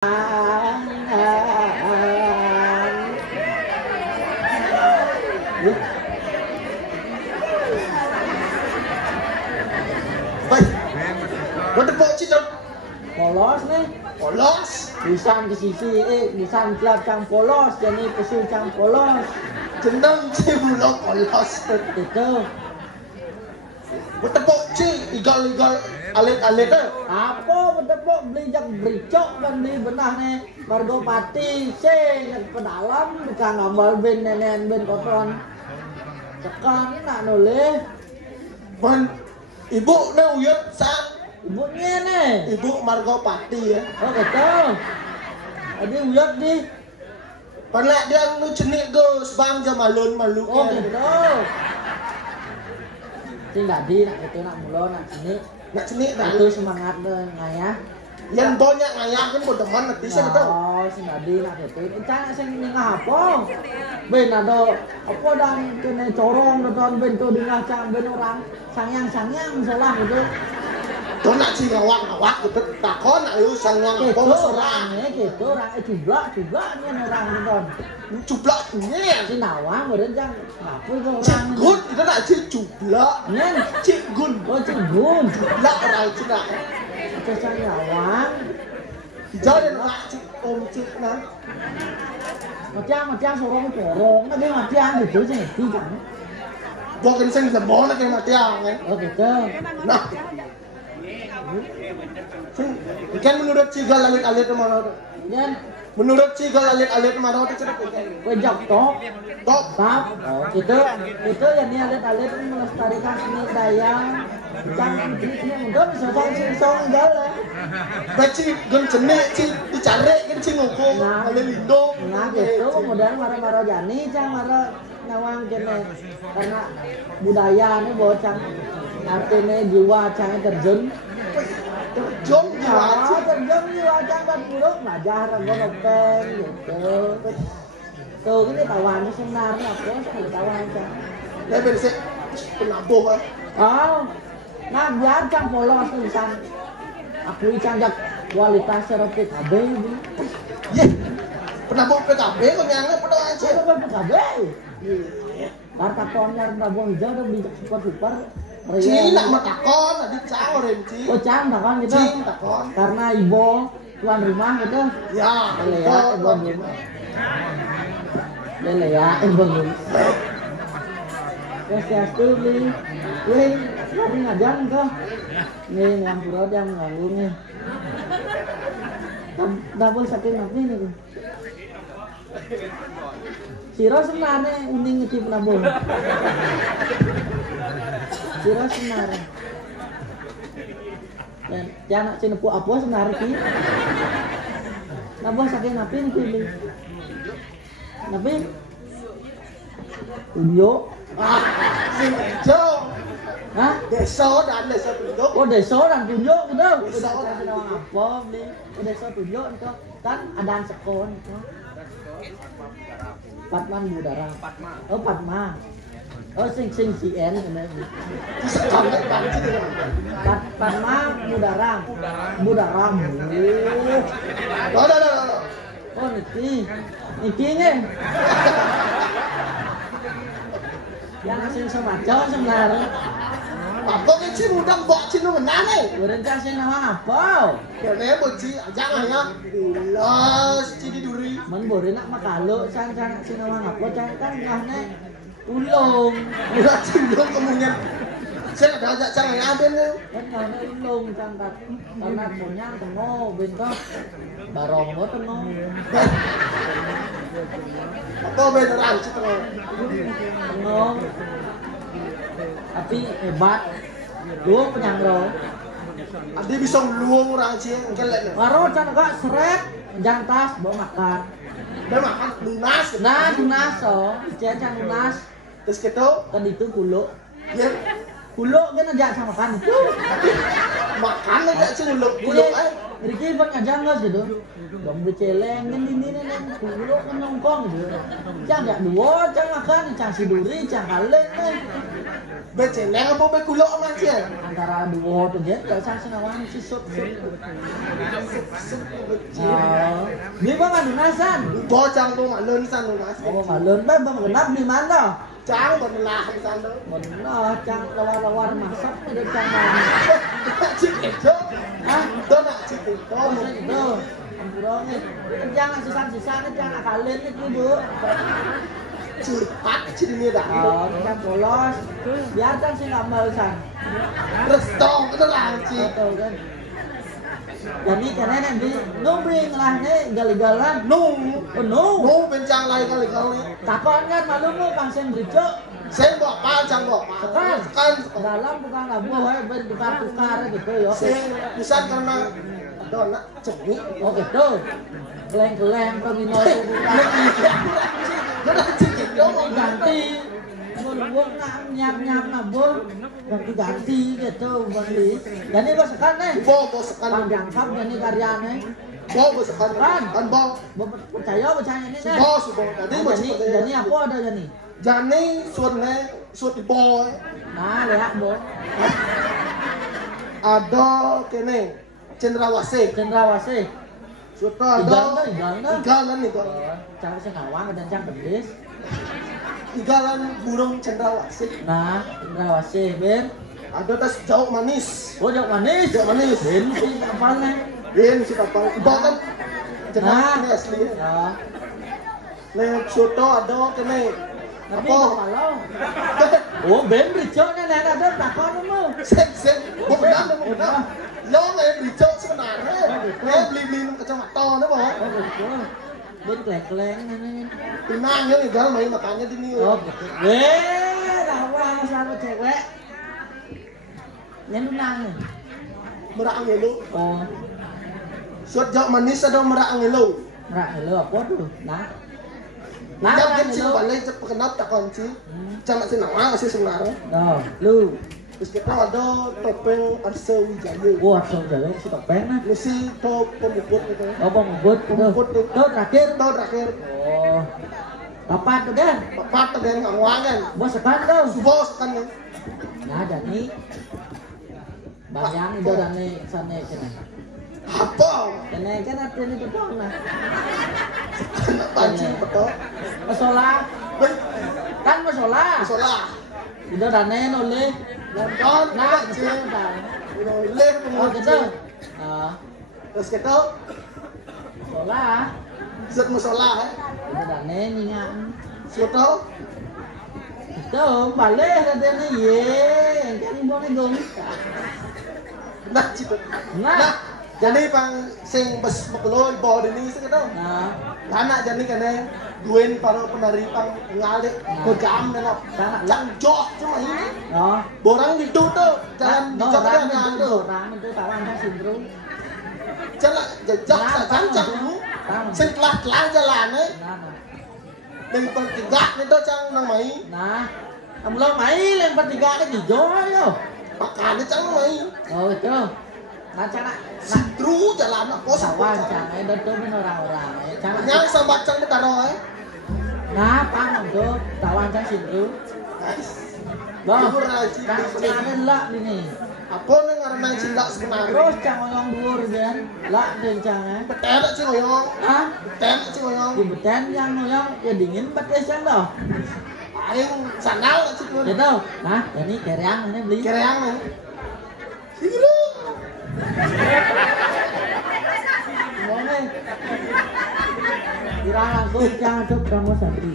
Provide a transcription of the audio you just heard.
Polos nih. Polos. Lisan ke sisi, lisan belakang polos, jadi pesul cang polos. Jeneng cibulo polos. Itu. Betepok ci, igal-igal alit-alit Apa betepok beli jak bricok dan beli benah nih Margo Pati, yang ke dalam bukan ngambal ben nenen ben kotoran. Sekarang nak noleh. Ben, ibu nih uyut sang. Ibunya nih. Ibu Margo Pati ya. Oh betul. Ada uyut di. Pernah dia nujenik gus bang jamalun malu. Oh betul. Sing tadi nak itu nak mulo nak sini. Nak jenik dah. Itu semangat deh ngayah. Yang banyak ngayah kan bodoh nanti saya betul. Oh, sing tadi nak itu. Cang sing nengah apa? Ben ada apa dan kena corong dan ben tu dengah cang ben orang sangyang salah gitu. Tuh nak si ngawak gitu takon ayo sangyang apa serang. Gitu orang cublak ni orang nonton. Cublak ni. Si nawang beren cang apa itu orang. Cikgun itu nak si cublak. Nyen Cikgun. Oh cikgun. Cublak orang Cina. Itu cang nawang. Jadi nak cik om cik nah. Macam sorong corong, tapi macam gitu sih tidak. Bukan sing lebon kayak matiang kan. Oh gitu. Nah. Ikan menurut cigal alit-alit mana? Dan Menurut cigal alit-alit mana itu cerita ikan? pejak tok. Tok. Tap, oh, itu yang ini alit-alit melestarikan seni daya. Jangan ini mungkin sosong jalan. Baci gun jenik ci dicari kan ci ngukung ada lindung. Nah gitu, kemudian marah-marah jani, cang marah nawang kene karena budaya ini bocang artinya jiwa cang terjun. Terjun jiwa ci. Terjun jiwa cang kan buruk belajar gue nopeng gitu. Tuh ini tawan sebenarnya apa sih tawan cang. Ya bersih penabuh kan. Oh, nah biar cang polos tulisan. Aku canjak kualitas serapit PKB ini. Ye, penabuh PKB kok nyangga pada aja. Saya kan PKB. Karta konnya Prabowo hijau udah beli super. Cina mah takon, ada cang orang ci. Oh cang takon gitu. Cing takon. Karena ibu tuan rumah gitu. Ya, Ya, ibu rumah. Đây ya, ibu rumah. Swastiastu beli. Wih, lagi ngajar enggak? Nih, yang pura yang nganggung nih. Double sakit nanti nih. Siro sebenarnya uning ngecip nabung. Siro sebenarnya. Dan jangan cina pu apa sebenarnya ki. Nabung sakit napi nih pilih. Napi. Tunjuk. Jauh. Hah? Desa dan desa penduduk. Oh desa dan tunjuk betul. Desa Udah sedang apa beli? Oh desa tunjuk itu kan ada sekon itu. Patman Budara. Oh Patma. Oh sing si N kena. Sekon banget. Patma Budara. Budara. Dah. Oh niki nih. Yang sing semaco sebenarnya. Apa ke ci mudang bok ci nu menan eh. Berencana sing nama apa? Kene boci ajang aya. Ulas ci di duri. Men bore nak makalo sang sing nama apa cang kan ngahne ulung. Ulah ci dong kemunyan. Saya ada ajak cang aya ben. Kan ngahne ulung cang kat. Karena punya tengo bentok barong mo tengo. Apa ben orang ci tengo. Tengo. Tapi hebat. Dua penyangro. Ade bisa luang orang ci kelek. Karo can gak seret jantas bawa makan. Dia makan lunas. Nah, lunas so, can lunas. Terus gitu, Kan itu kulo. ya Kulo kan aja sama kan itu. makan aja ci uluk. Uluk Riki bang ngajang nggak gitu, dong berceleng kan ini kulo kan nongkrong gitu, cang nggak dua, cang makan, cang siduri, cang kalen nih, Beceleng apa bekulo man sih? antara dua tuh jet, kalau cang senawang si sup. Ini bang anu nasan, Bocang tuh malun san tuh mas. oh malun bang genap di mana? Cang benelah san tuh. Benar, cang lawar masak ada cang Cik itu, ah, tuh nak cik itu. itu, ampurongnya, jangan sisa-sisa nih, jangan kalen nih bu. Curhat cik ini dah. Oh, kita polos. Biarkan sih nggak malesan. Restong itu lah cik. Betul kan. Jadi karena nanti nubring lah nih gali-galan. Nung, Oh no. nung bencang lain kali. Takon kan malu mu pangsen brico. Saya bawa pancang bawa Sekan. kan. Dalam bukan labu, ben tukar gitu ya. Saya pusat karena dona cemi. Oh gitu. Keleng-keleng pemino bukan. Dona cik itu mau Ganti. Buang nyap-nyap nabur. Ganti-ganti gitu beli. Jadi bos sekan nih. bawa sekan. Panjang sab jadi karyanya. Bawa sekan kan bawa. Percaya ini nih. Bawa bawa tadi masih Jadi apa ada jadi? Jani suat di boy. Nah, lihat bu. Ada kene cendrawasih. Cendrawasih. Sudah ada igalan itu. Cang Sengawang dan cang pedis. Igalan burung cendrawasih. Nah, cendrawasih ben. Ada tas jauh manis. Oh, jauh manis. Jauh manis. Ben sih apa nih? Bin si kapal. Bahkan cendrawasih ini asli. Ya. Nih soto ada kene. Tapi Apa? kalau. Oh, ben bricok nih ada takon mu. Sen bukan bukan. Lo nggak beli sebenarnya. Beli kacamata nih boh. Oh, betul. Ben kleng-kleng ini. Tenang ya, gal main matanya di sini. Oh, betul. Rawa sama cewek. Yang nang nih. Merak ngelu. Oh, Suat jauh manis ada merak ngelu. rak lo apa tuh? Nah. Jam kan sih balik cepat kenap tak kunci. Cuma sih nama sih sebenarnya. Nah, lu. Terus kita ada topeng Arsa Wijaya. Wah, saudara si topeng nah. Mesti top pemukut itu. Oh, pembut. Pemukut tuh. Tuh terakhir. Tahu terakhir. Oh. Papat tuh kan? Papat tegang ngangwangan. Bos sekan tuh. Bos kan ya. Nah, jadi bayang itu dan nih sana kena. Apa? Kena kan ada nih betul nah. Kena pancing betul. Masalah kan masalah. Solah. Itu dan nih oleh. Nonton. Nah, itu dan. Leh Oh, pemukut. gitu. Nah, Terus kita masalah. zat musola. Itu dan nih nyingan. Soto. Itu balik ada nih ye. Kan boleh dong. Nah, cipet. Nah. Jadi pang sing bes mekelo bawa ini sih kita. Nah, Anak jadi kena duin para penari pang ngalik kejam dan cang jok cuma ini. đó. Borang itu tuh jalan di Nó jalan ra yang mình tuh. ra mình tôi tạo anh ta xin ru. Jalan jejak sajan cang lu. Sing telah jalan eh. Nah, nah. Dan pertiga itu cang nang mai. Nah, ông lo mấy lên bắt đi ga cái gì gió yo. Makan cang mai. Oh, itu. Nah, cana. Nah, Sintru jalan apa sih? kawan cang ấy đất tôi mới orang-orang ấy. Cana. Yang sama cang kita roh. Nah, pang tuh kawan cang xin ru. Bang, cang cang lak ini. Apa nih ngarenang cinta sebenarnya? Terus cang ngomong dhuwur kan. Lak den cang ấy. Betel sih ngoyong. Hah? Betel sih ngoyong. Di beten yang ngoyong ya dingin bet ya cang dah. Paling sandal sih tuh. Gitu. Nah, ini kereang ini beli. Kereang nih. Siru. Boleh. Kira langsung cang cuk promo santri.